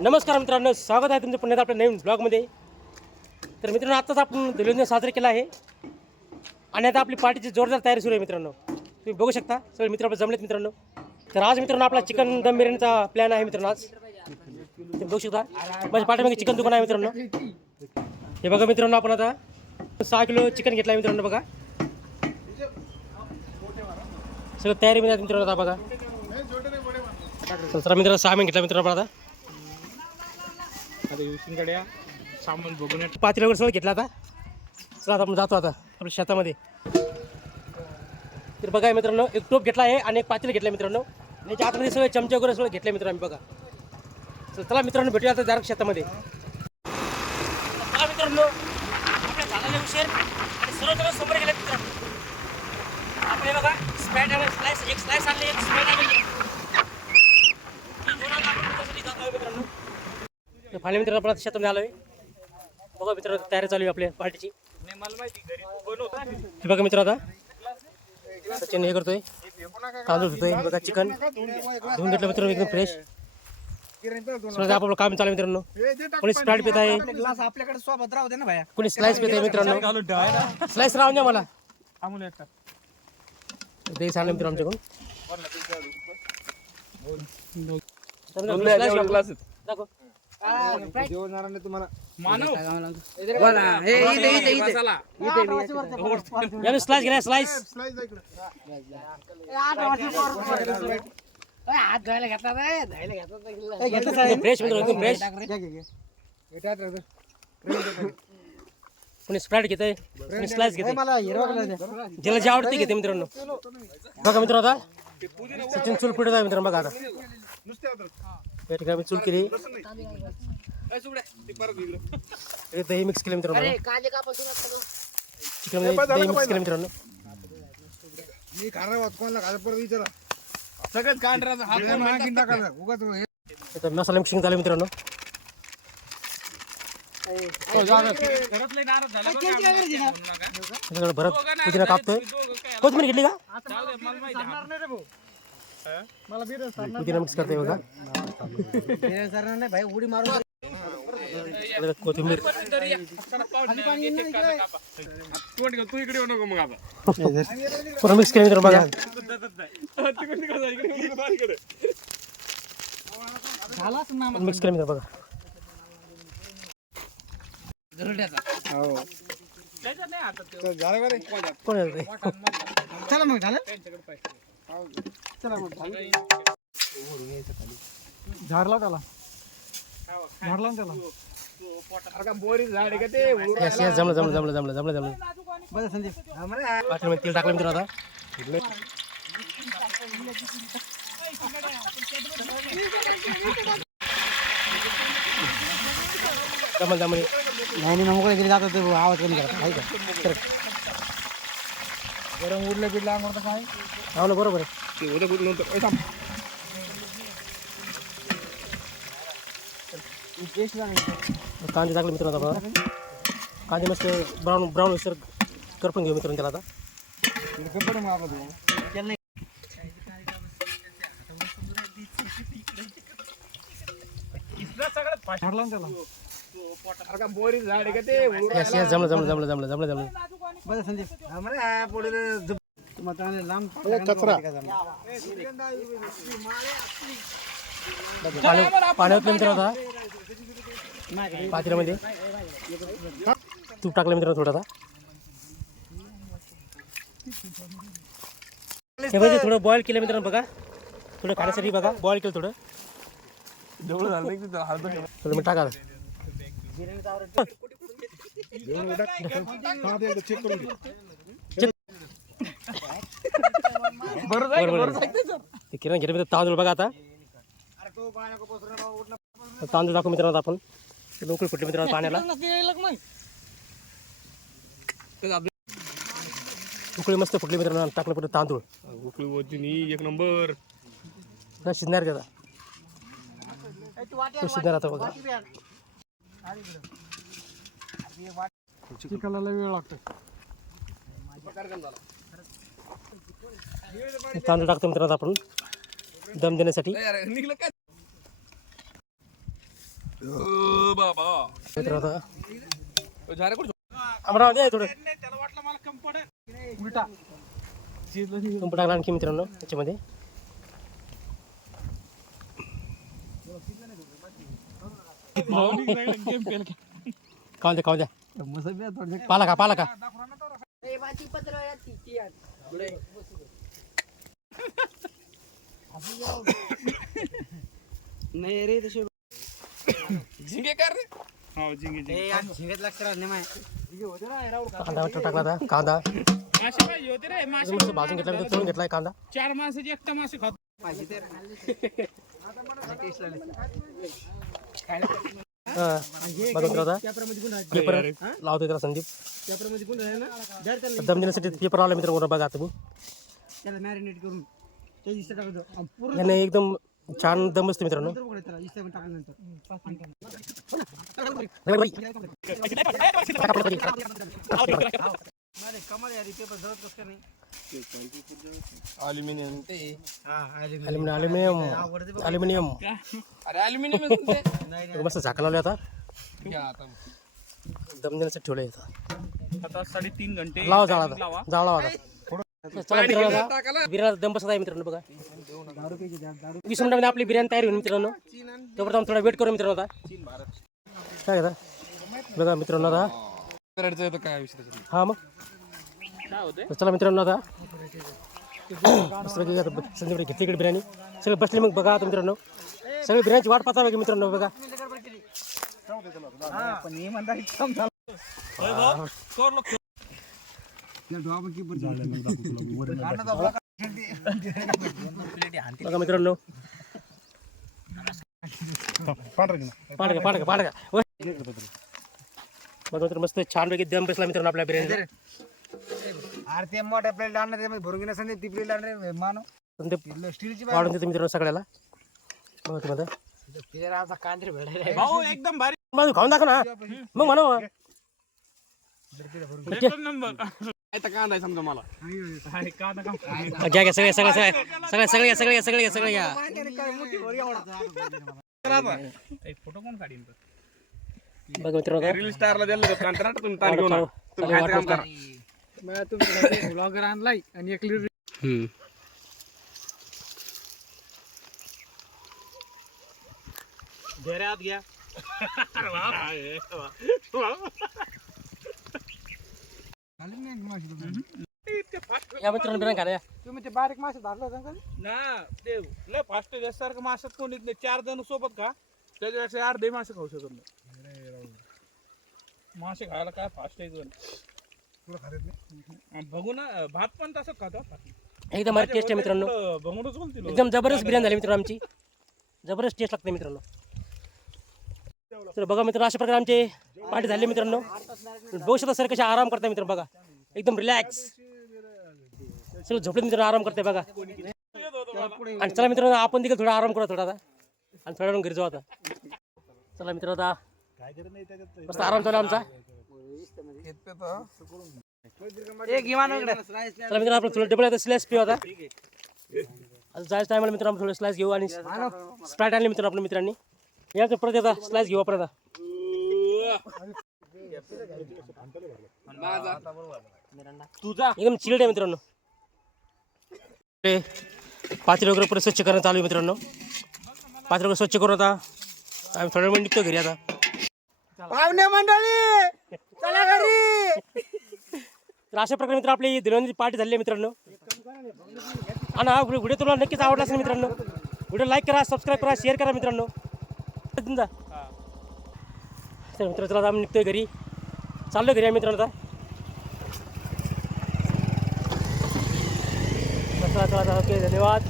नमस्कार मित्रांनो, स्वागत आहे तुमचं पुण्यात आपल्या नवीन ब्लॉगमध्ये. तर मित्रांनो, आत्ताच आपण दिवाळी साजरा केला आहे आणि आता आपली पार्टीची जोरदार तयारी सुरू आहे. मित्रांनो, तुम्ही बघू शकता सगळे मित्र आपले जमलेत मित्रांनो. तर आज मित्रांनो आपला चिकन दम बिर्याणीचा प्लॅन आहे मित्रांनो. आज तुम्ही बघू शकता माझ्या पाठीमागे चिकन दुकान आहे मित्रांनो. हे बघा मित्रांनो, आपण आता 6 किलो चिकन घेतलं आहे मित्रांनो. बघा सगळं तयारीमध्ये आहे मित्रांनो. आता बघा तर मित्रांनो सामान घेतला मित्रांनो. आपण आता सामान बघून पातेलं वगैरे सगळं घेतलं. आता चला आता आपण जातो आता आपल्या शेतामध्ये. तर बघा मित्रांनो, एक टोप घेतला आहे आणि एक पातेलं घेतलं मित्रांनो. आणि त्याच्या आतमध्ये सगळे चमचे वगैरे सगळं घेतले मित्रांनो. बघा चला मित्रांनो, भेटूया आता डायरेक्ट शेतामध्ये. चला मित्रांनो, आपल्या झाडाला उशीर आणि सर्व समोर गेले मित्रांनो. आपण हे बघा स्पॅट आणि स्लाइस, एक स्लाइस आणले, एक स्पॅट आणले. फायनली मित्रांनो आपण शेतामध्ये आलोय. बघा मित्रांनो, तयारी चालू आहे आपल्या पार्टीची. हे बघा मित्र, आता सचिन हे करतोय, तांदूळ धुतोय. बघा चिकन धुवून घेतलं मित्रांनो एकदम फ्रेश. आपलं काम चालू आहे मित्रांनो. कोणी स्प्राईट पित आहे, आपल्याकडे सोबत राहू दे ना भाया. कोणी स्लाइस पित आहे मित्रांनो. स्लाइस राहून द्या मला. ते सांगलं मित्र आमच्याकडून. दाखव तुम्हाला स्लाइस घ्या, स्लाइस फ्रेश मित्रांनो, एकदम फ्रेश. कोणी स्प्राईट घेतोय, कोणी स्लाइस घेतोय, ज्याला जे आवडते घेते मित्रांनो. बघा मित्र, आता सचिन चूल पिटत आहे मित्रांनो. बघा आता या ठिकाणी चूल केली, दही मिक्स केलं मित्रांनो. चिकन मध्ये दही मिक्स केलं मित्रांनो. मसाला मिक्सिंग झालं मित्रांनो. भरत पुदिना कापतोय. कोथिंबीर घेतली का? पुदिना मिक्स करतोय बघा. कोथिंबीर पूर्ण मिक्स केलं मित्रांनो. बघा मिक्स केलं मित्रांनो. बघा कोण आहे? चला मग झालं. झाडला त्याला झाडला त्याला यस यस, जमलं जमलं जमलं जमलं जमलं जमलं. बरं संदीप पाठीमध्ये तेल टाकलं मित्रांनो. आता जमलं जमलं. नाही मोकळे गेले जातात, आवाज कमी करतात आहे का? गरम उडलं बिडलं अंगोर काय हो ना, बरोबर आहे. कांदे टाकले मित्रांनो. आता बघा कांदे मस्त ब्राऊन ब्राऊन सर करपून घेऊ मित्रांनो त्याला. आता यस यस, जमलं जमलं जमलं जमलं जमलं जमलं. बरं संदीप लांब पाणी ओतलं मित्रांनो. आता पातेल्यामध्ये तूप टाकलं मित्रांनो थोडं. आता हे बघा थोडं बॉईल केलं मित्रांनो. बघा थोडं खाण्यासाठी बघा बॉईल केलं थोडं. थोडं मीठ टाका. किरण घेतलं तांदूळ. बघा आता तांदूळ टाकू मित्रांनो. आपण लोकल फुटले मित्रांनो पाण्याला. उकळी मस्त फुटली मित्रांनो. टाकलं पुढे तांदूळ. एक नंबर शिजणार त्याचा शिजणार. आता बघा चिकनाला वेळ लागतो. तांदूळ टाकतो मित्रांनो आपण दम देण्यासाठी. मित्र आता अमरावती आहे थोडं तुंब टाकला आणखी मित्रांनो त्याच्यामध्ये खाऊन द्या पाला का नाही रे तसे झिंगे कर रे हो झिंगे झिंगत लागतात कांदा टाकला आता कांदा मासे पाहिजे होते रे मासे मस्त भाजून घेतला तळून घेतलाय कांदा 4 माणसाची एकटा मासे खात बघा आता पेपर लावतोय त्याला संदीप दम देण्यासाठी पेपर लावला मित्र बघा तुम्ही त्याला मॅरिनेट करून ते इस्ता टाकतो याने एकदम छान दम असते मित्रांनो अल्युमिनियम अरे ॲल्युमिनियम मस्त झाका लावले आता दम देण्यासाठी ठेवलंय आता 3.5 घंटे लावा जाळा चला मित्रांनो बिर्याणी दम बसत आहे मित्रांनो बघा 20 मिनिटांमध्ये आपली बिर्याणी तयार होईल मित्रांनो तोपर्यंत थोडा वेट करू मित्रांनो आता काय आता बघा मित्रांनो आता काय विषय हा मग चला मित्रांनो आता संध्याकाळी घेतली इकडे बिर्याणी सगळे बसले मग बघा आता मित्रांनो सगळे बिर्याणीची वाट पाहता बघा मित्रांनो बघा बघा मित्रांनो पाडका बघा मित्र मस्त छानपैकी दम बसला मित्रांनो आपल्या बिर्याणी अरे ते मोठ्या प्लेट आणणार भरून घेण्या संदीप ती प्लेट आणणार मानो स्टीलची वाढून देतो मित्रांनो सगळ्याला बघा तुम्हाला कांदे भेटायला भाऊ एकदम भारी मग खाऊन दाखव ना मग म्हणा कांदा समजा मला घ्या सगळे घ्या फोटो कोण काढीन बघा मित्रांनो रील स्टारला दिलं होतं कंत्राट तुम्ही ताण घेऊ ना तुम्ही खायचं काम करा ब्लॉगर आणलाय आणि एक घ्या घ्या या मित्रांनो बिर्याणी खायला तुम्ही ते बारीक मासे धरला होता ना ते लय फास्ट सारखं माशात कोण इथले 4 जण सोबत का त्याच्यापेक्षा अर्धे मासे खाऊ शकत नाही मासे खायला काय फास्ट आहे बघू ना भात पण तसंच खातो एकदम भारी टेस्ट आहे मित्रांनो बघूनच बोलतील एकदम जबरदस्त बिर्याणी झाली मित्रांनो आमची जबरदस्त टेस्ट लागते मित्रांनो तर बघा मित्रांनो अशा प्रकारे आमचे पार्टी झाले मित्रांनो बघू शकता सर कसे आराम करताय मित्र बघा एकदम रिलॅक्स सगळं झोपले मित्रांनो आराम करताय बघा आणि चला मित्रांनो आपण देखील थोडा आराम करू थोडा आता आणि थोड्या घरी जाऊ आता चला मित्र आता मस्त आराम चालू आमचा चला मित्रांनो आपण थोडं डबल आता स्लॅश पिऊ आता आता जायचं टायमाला मित्रांनो आपण थोडं स्लॅश घेऊ आणि स्प्राईट आणली मित्रांनो आपल्या मित्रांनी याचं परत आता स्लाइस घेऊ आपण आता तुझा एकदम चिल्ड आहे मित्रांनो पातेले वगैरे परत स्वच्छ करणं चालू आहे मित्रांनो पातेले वगैरे स्वच्छ करून आता आम्ही थोड्या वेळ निघतो घरी आता पाहुणे मंडळी चला घरी तर अशा प्रकारे मित्र आपली दिवाळीची पार्टी झाली आहे मित्रांनो आणि हा व्हिडिओ तुम्हाला नक्कीच आवडला असेल मित्रांनो व्हिडिओ लाईक करा सबस्क्राईब करा शेअर करा मित्रांनो तुमचा तर मित्र चला आम्ही निघतोय घरी चाललो घरी आहे मित्रांनो आता चला ओके धन्यवाद.